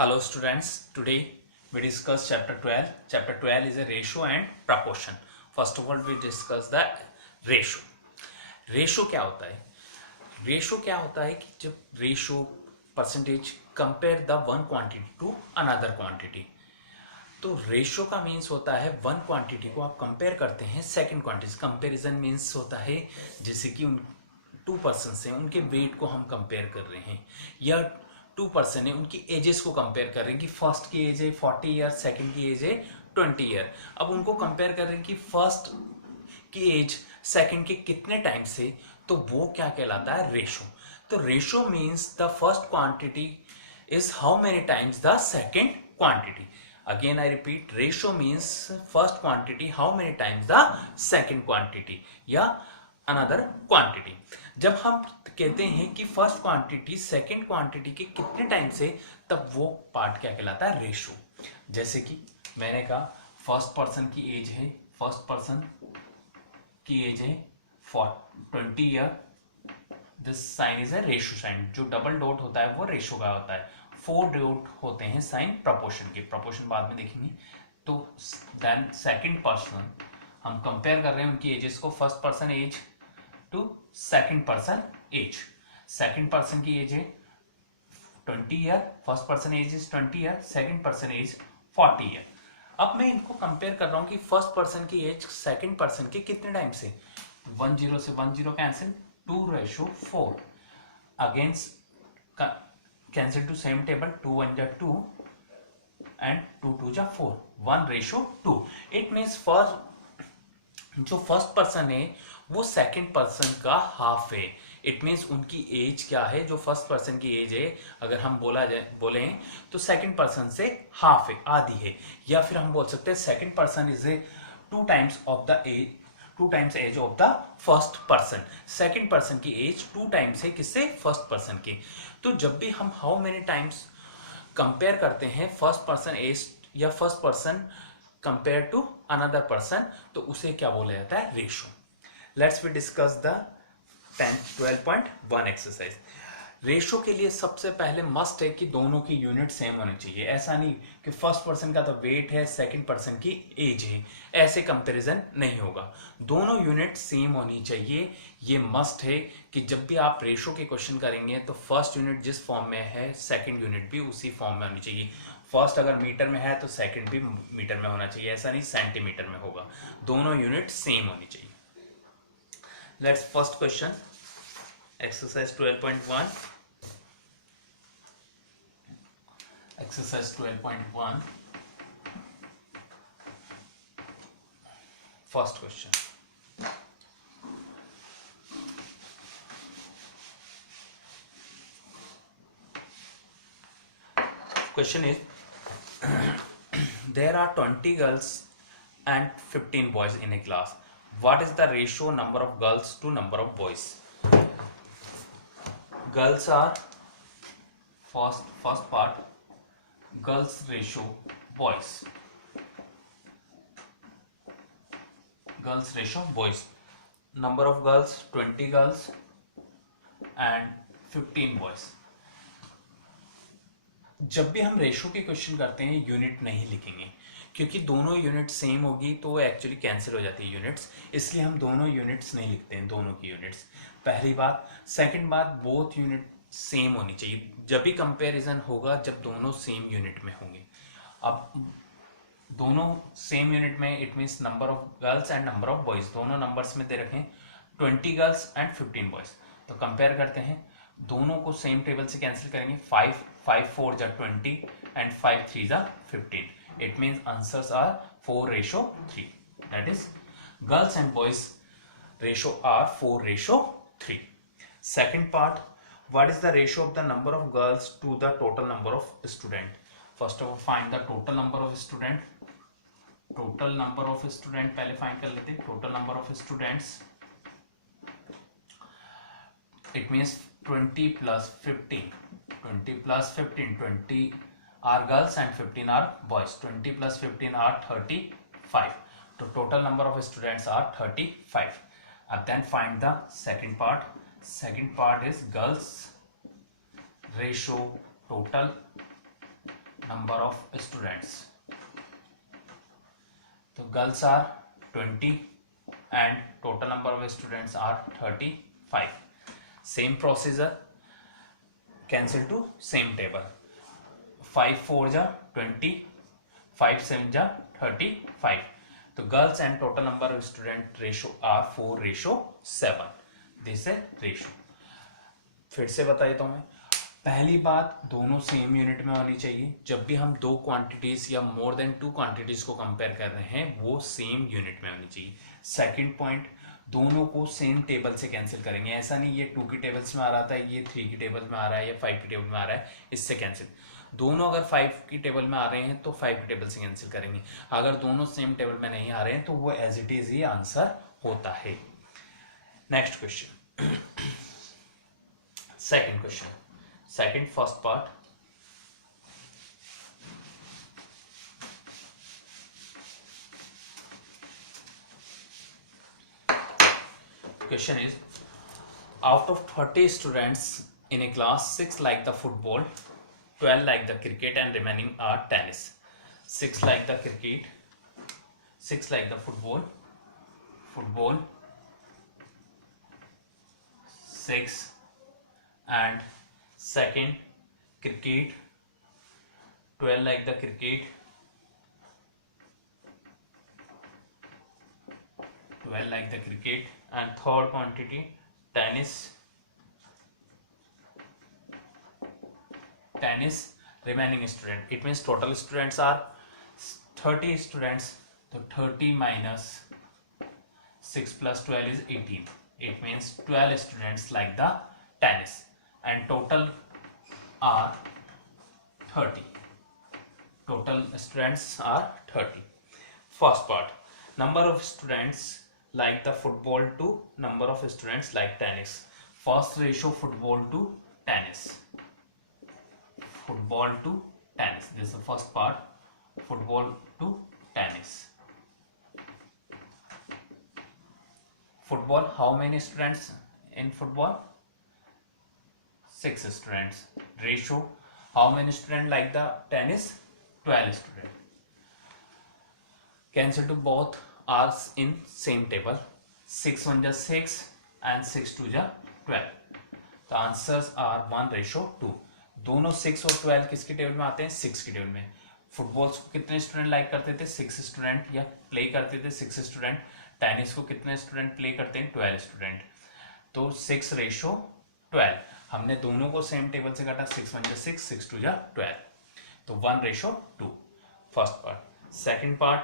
Hello students, today we discuss chapter 12. Chapter 12 is a ratio and proportion. First of all we discuss the ratio. Ratio क्या होता है? Ratio क्या होता है कि जब ratio percentage compare the one quantity to another quantity. तो ratio का मीन्स होता है वन क्वांटिटी को आप कंपेयर करते हैं सेकंड क्वांटिटी। कंपेरिजन मीन्स होता है जैसे कि उन टू पर्सन से उनके वेट को हम कंपेयर कर रहे हैं, या टू पर्सन है उनकी एजेस को कंपेयर कर रहे हैं कि फर्स्ट की एज है 40 ईयर, सेकंड की एज है 20 ईयर। अब उनको कंपेयर कर रहे हैं कि फर्स्ट की एज सेकंड के कितने टाइम से, तो वो क्या कहलाता है? रेशो। तो ratio means the first quantity is how many times the second quantity. Again I repeat, ratio means first quantity how many times the second quantity या another quantity. जब हम कहते हैं कि फर्स्ट क्वांटिटी सेकंड क्वांटिटी के कितने time से, तब वो पार्ट क्या कहलाता है? रेशो। जैसे कि मैंने कहा फर्स्ट पर्सन की एज है, फर्स्ट पर्सन की एज है 20 year, this sign is a ratio sign. जो डबल डॉट होता है वो रेशो का होता है। 4 डॉट होते हैं साइन प्रोपोर्शन के, प्रोपोर्शन बाद में देखेंगे। तो देन सेकंड पर्सन हम कंपेयर कर रहे हैं उनकी एजेस को, first person age to second person age. Second person की एज है 20 year, first person age is 20 year, second person age 40 year. अब मैं इनको कंपेयर कर रहा हूं कि फर्स्ट पर्सन की एज सेकंड पर्सन के कितने टाइम से। 10 से 10 cancel, 2:4 against cancel to same table, 2 1 जा 2 and 2 2 जा 4, 1:2। इट मीन्स जो फर्स्ट पर्सन है वो सेकंड पर्सन का हाफ है। इट मीन्स उनकी एज क्या है? जो फर्स्ट पर्सन की एज है अगर हम बोले तो सेकंड पर्सन से हाफ है, आधी है। या फिर हम बोल सकते हैं second person is a 2 times of the age, 2 times age of the first person. Second person की एज 2 टाइम्स है किससे? फर्स्ट पर्सन की। तो जब भी हम हाउ मेनी टाइम्स कंपेयर करते हैं फर्स्ट पर्सन एज या first person compare to another person, तो उसे क्या बोला जाता है? Ratio. Let's we discuss the 12.1 exercise. Ratio के लिए सबसे पहले मस्ट है कि दोनों की यूनिट सेम होनी चाहिए। ऐसा नहीं कि फर्स्ट पर्सन का तो वेट है, सेकंड पर्सन की एज है, ऐसे कंपैरिजन नहीं होगा। दोनों यूनिट सेम होनी चाहिए, ये मस्ट है कि जब भी आप रेशो के क्वेश्चन करेंगे तो फर्स्ट यूनिट जिस फॉर्म में है सेकंड यूनिट भी उसी फॉर्म में होनी चाहिए। फर्स्ट अगर मीटर में है तो सेकंड भी मीटर में होना चाहिए, ऐसा नहीं सेंटीमीटर में होगा। दोनों यूनिट सेम होनी चाहिए। Let's first question, exercise 12.1. exercise 12.1, first question. Question is there are 20 girls and 15 boys in a class. What is the ratio number of girls to number of boys? Girls are first part, girls ratio boys, girls ratio boys, number of girls 20 girls and 15 boys। जब भी हम ratio के question करते हैं unit नहीं लिखेंगे, क्योंकि दोनों यूनिट सेम होगी तो एक्चुअली कैंसिल हो जाती है यूनिट्स, इसलिए हम दोनों यूनिट्स नहीं लिखते हैं, दोनों की यूनिट्स। पहली बात। सेकंड बात, बोथ यूनिट सेम होनी चाहिए। जब भी कंपैरिजन होगा जब दोनों सेम यूनिट में होंगे। अब दोनों सेम यूनिट में it means number of girls and number of boys, दोनों नंबर्स में दे रखें 20 गर्ल्स एंड 15 बॉयज। तो कंपेयर करते हैं, दोनों को सेम टेबल से कैंसिल करेंगे। 5 4 जा 20 एंड 5 3 जा 15। It means answers are 4:3. That is, girls and boys ratio are 4:3. Second part, what is the ratio of the number of girls to the total number of student? First of all, find the total number of student. Total number of student पहले find कर लेते हैं। Total number of students, it means 20 plus 15. 20 plus 15, 20 are girls and 15 are boys. 20 plus 15 are 35. So total number of students are 35. Then find the second part. Second part is girls ratio total number of students. तो girls are 20 and total number of students are 35. Same procedure, cancel to same table. 5 4 जा 20, 5 7 जा 35. तो girls and total number of student ratio are 4:7. This है ratio. फिर से बता देता हूं मैं. पहली बात, दोनों सेम यूनिट में होनी चाहिए. जब भी हम दो क्वांटिटीज या मोर देन टू क्वांटिटीज को कंपेयर कर रहे हैं वो सेम यूनिट में होनी चाहिए. सेकंड पॉइंट, दोनों को सेम टेबल से कैंसिल करेंगे. ऐसा नहीं ये 2 की टेबल्स में आ रहा था, ये 3 की टेबल में आ रहा है या 5 की टेबल में आ रहा है, इससे कैंसिल. दोनों अगर 5 की टेबल में आ रहे हैं तो 5 की टेबल से कैंसिल करेंगे. अगर दोनों सेम टेबल में नहीं आ रहे हैं तो वो एज इट इज ही आंसर होता है. Next question, second question, second first part. Question is, out of 30 students in a class, 6 like the football, 12 like the cricket and remaining are tennis. 6 like the cricket, 6 like the football, 6, and second cricket, 12 like the cricket, 12 like the cricket, and third quantity tennis remaining student. It means total students are 30 students, so 30 minus 6 plus 12 is 18. It means 12 students like the tennis and total are 30. Total students are 30. First part, number of students like the football to number of students like tennis. First ratio, football to tennis. Football to tennis. This is the first part. Football to tennis. Football, how many students in football? 6 students. Ratio, how many students like the tennis? 12 students. Cancel to both are in same table. 6 1 जा 6 and 6 2 जा 12. The answers are 1:2. दोनों 6 और 12 किसकी table में आते हैं? 6 की table में. फुटबॉल को कितने स्टूडेंट लाइक करते थे? 6 स्टूडेंट या प्ले करते थे 6 स्टूडेंट. टेनिस को कितने स्टूडेंट प्ले करते हैं? 12 स्टूडेंट. तो 6:12. हमने दोनों को सेम टेबल से काटा. 6 1 जा 6, 6 2 जा 12. तो 1:2. First part. Second part,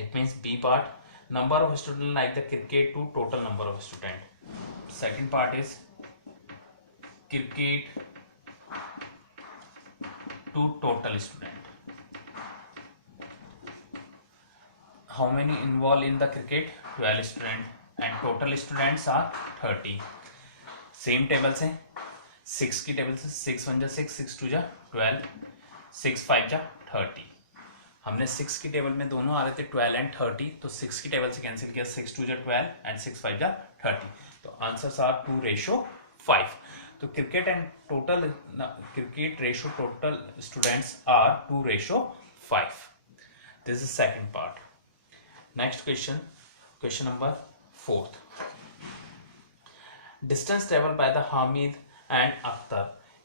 it means B part, number of students like the cricket to total number of student. Second part is cricket to total student. How many involved in the cricket? 12 student and total students are 30. Same table से 6 की table से 6 1 जा 6, 6 2 जा 12, 6 5 जा 30. हमने 6 की table में दोनों आ रहे थे 12 एंड 30, तो 6 की टेबल से कैंसिल किया. 6 2 जा 12 एंड 6 5 जा 30. तो आंसर्स आर 2:5. तो cricket and total cricket ratio total students are 2:5. This is second part. Next question, question number 4. Distance travel by the Hamid and Akhtar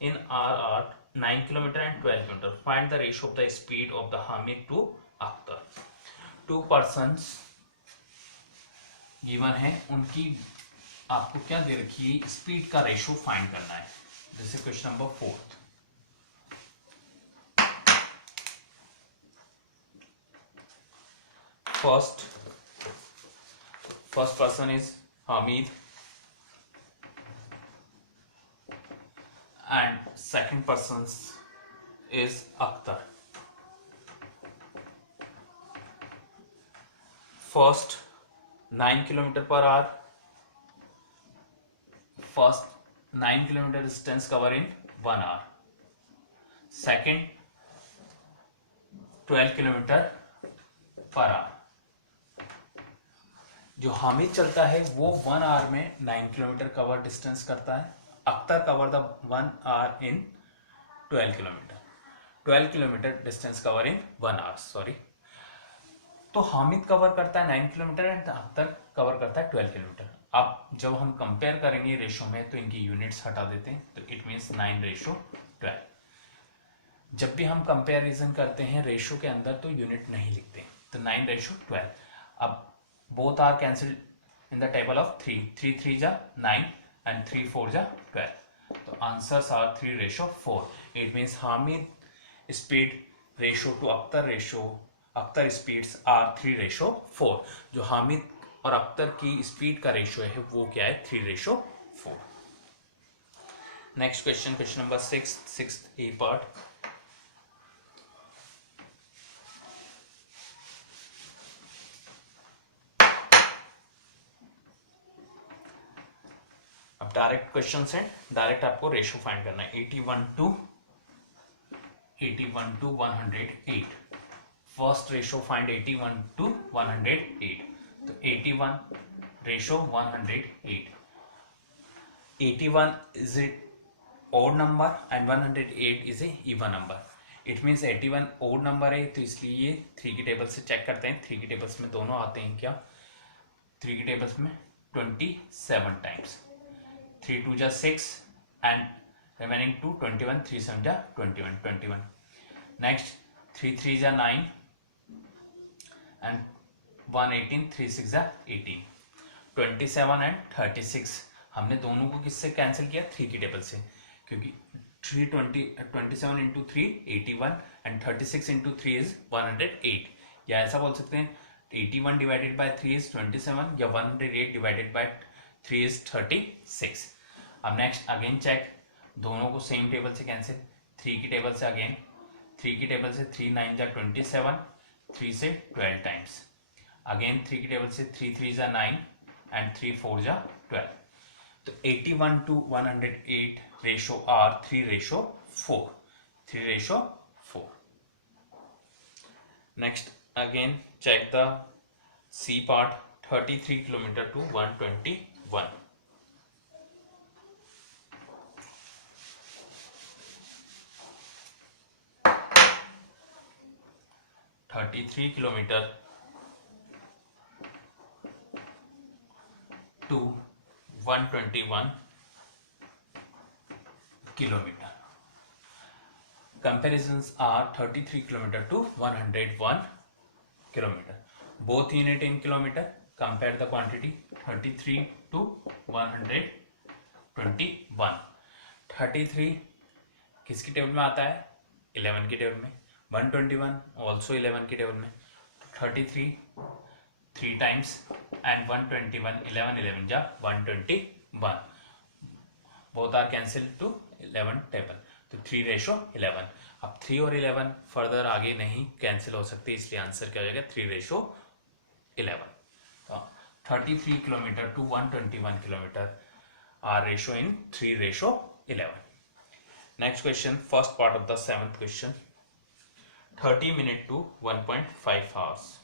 in are 9 km and 12 km. Find the ratio of the speed of the Hamid to Akhtar. 2 persons given है, उनकी आपको क्या दे रखी है? Speed का ratio find करना है. This is question number 4. first person is Hamid and second person is Akhtar. First 9 km/h. First 9 km distance cover in 1 hour. Second 12 km/h. जो हामिद चलता है वो 1 आवर में 9 किलोमीटर कवर डिस्टेंस करता है. Akhtar cover the 1 hour in 12 kilometre, 12 kilometre distance cover in 1 hour, sorry. तो Hamid cover करता है 9 किलोमीटर एंड अख्तर कवर करता है 12 किलोमीटर। अब जब हम कंपेयर करेंगे रेशो में तो इनकी यूनिट्स हटा देते हैं, तो इट मीन्स 9:12। जब भी हम कंपेरिजन करते हैं रेशो के अंदर तो यूनिट नहीं लिखते, तो 9:12। अब both are cancel in the table of 3, 3 3 जा 9 एंड 3 4 जा 12, तो answers are 3:4। It means Hamid speed ratio to Akhtar ratio, Akhtar speeds are 3:4। जो हामिद और अख्तर की स्पीड का रेशो है वो क्या है, 3:4। नेक्स्ट क्वेश्चन, क्वेश्चन नंबर 6 ए पार्ट। अब डायरेक्ट क्वेश्चन है, डायरेक्ट आपको रेशो फाइंड करना है। 81 to 108। First ratio find 81 to 108, तो 81 ratio 108। 81 is it odd number and 108 is a even number. It means 81 odd number है, तो इसलिए ये 3 की टेबल से चेक करते हैं। 3 की टेबल्स में दोनों आते हैं क्या, 3 की टेबल्स में 27 टाइम्स, 3 2 जा 6 एंड रिमेनिंग 2 21, 3 7 जा 21। नेक्स्ट 3 3 जा 9 एंड 118, 3 6 जा 18। 27 एंड 36 हमने दोनों को किससे कैंसिल किया, 3 की टेबल से, क्योंकि 27 इंटू 3 81 एंड 36 इंटू 3 इज 108। या ऐसा बोल सकते हैं 81 डिवाइडेड बाय 3 इज 27, या 108 डिवाइडेड बाय 3 इज 36। अब नेक्स्ट अगेन चेक, दोनों को सेम टेबल से कैंसिल, 3 की टेबल से अगेन, 3 की टेबल से 3 9 जा 27, 3 से 12 टाइम्स, अगेन 3 की टेबल से 3 3 जा 9 एंड 3 4 जा 12। तो 81 to 108 ratio are 3:4, 3:4। Next again check the C part, 33 kilometre to 121। 33 kilometre to 121 kilometre. Comparisons are 33 kilometer to 101 kilometer. Both unit in kilometer. Compare the quantity 33 to 121. 33 किसकी table में आता है, 11 की टेबल में। 121 ऑल्सो 11 की table में। 33 3 times and 121 11 जा 121, both are cancel to 11 table, तो 3:11। अब 3 और 11 फर्दर आगे नहीं कैंसिल हो सकते, इसलिए आंसर क्या हो जाएगा 3:11। तो 33 kilometre to 121 kilometre are ratio in 3:11। Next question, first part of the 7th question, 30 minute to 1.5 hours.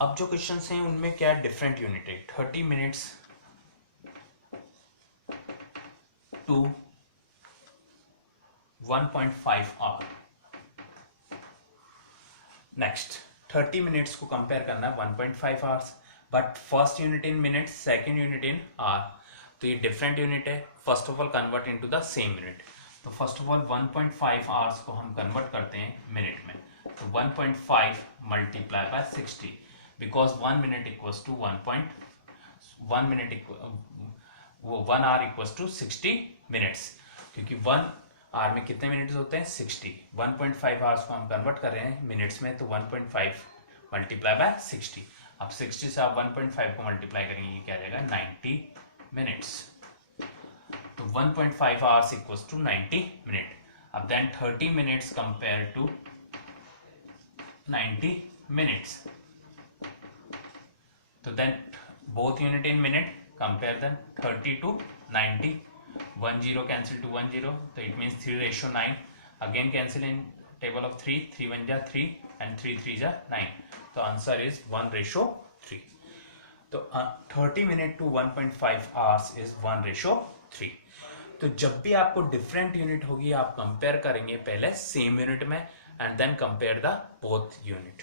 अब जो क्वेश्चंस हैं उनमें क्या डिफरेंट यूनिट है, 30 minutes to 1.5 hour. Next 30 minutes को कंपेयर करना है 1.5 hours, but first unit in minutes, second unit in hour, तो ये डिफरेंट यूनिट है। First of all convert into the same unit. तो फर्स्ट ऑफ ऑल 1.5 आवर्स को हम कन्वर्ट करते हैं मिनट में, तो 1.5 multiply by 60, because 1 minute equals to 1 hour equals to 60 minutes, क्योंकि 1 आवर में कितने मिनट्स होते हैं 60। 1.5 आवर्स को हम कन्वर्ट कर रहे हैं मिनट्स में, तो 1.5 मल्टीप्लाई बाय 60। अब 60 से आप 1.5 को मल्टीप्लाई करेंगे, ये क्या आ जाएगा 90 मिनट्स। तो 1.5 आवर्स इक्वल्स टू 90 मिनट। अब then 30 minutes compare to 90 minutes, तो then both unit in minute, compare them 30 to 90, 10 cancel to 10, so it means 3:9, again cancel in table of 3, 3 1 ja 3 and 3 3 ja 9, so answer is 1:3. तो 30 minute to 1.5 hours is 1:3। तो जब भी आपको different unit होगी आप compare करेंगे पहले same unit में and then compare the both unit.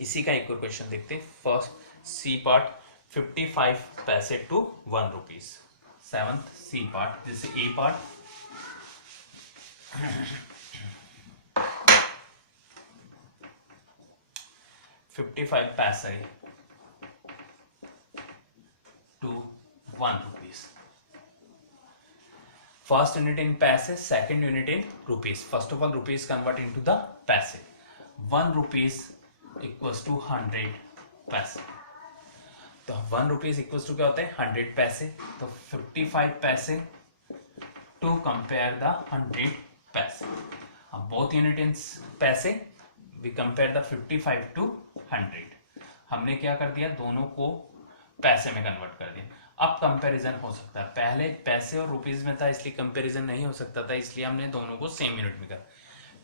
इसी का एक और क्वेश्चन देखते हैं। फर्स्ट सी पार्ट 55 पैसे to 1 rupees. Seventh C part, जैसे A part $55 to 1 rupees. First unit in paise, second unit in rupees. First of all, rupees convert into the paise. 1 rupees equals to 100 paise. तो 1 rupees equals to क्या होता है 100 पैसे। तो 55 पैसे to compare the 100 पैसे। अब both unit in पैसे, we compare the 55 to 100। हमने क्या कर दिया, दोनों को पैसे में कन्वर्ट कर दिया। अब कंपैरिजन हो सकता है, पहले पैसे और रुपीज में था इसलिए कंपैरिजन नहीं हो सकता था, इसलिए हमने दोनों को सेम यूनिट में कर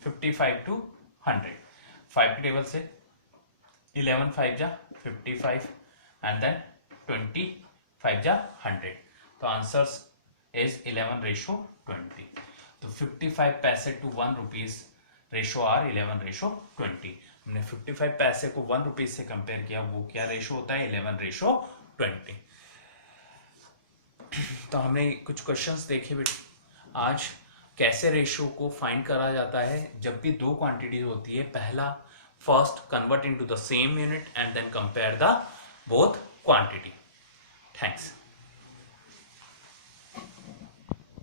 55 to 100। 5 के टेबल से 11 5 जा 55 एंड देन 20 5 जा 100। तो आंसर्स इज 11:20। तो 55 पैसे टू 1 रुपीज रेशो आर 11:20। हमने 55 पैसे को 1 रुपीज से कंपेयर किया, वो क्या रेशो होता है 11:20। तो हमने कुछ क्वेश्चंस देखे आज, कैसे रेशो को फाइंड करा जाता है जब भी दो क्वांटिटीज होती है। पहला, first convert into the same unit and then compare the both quantity. Thanks.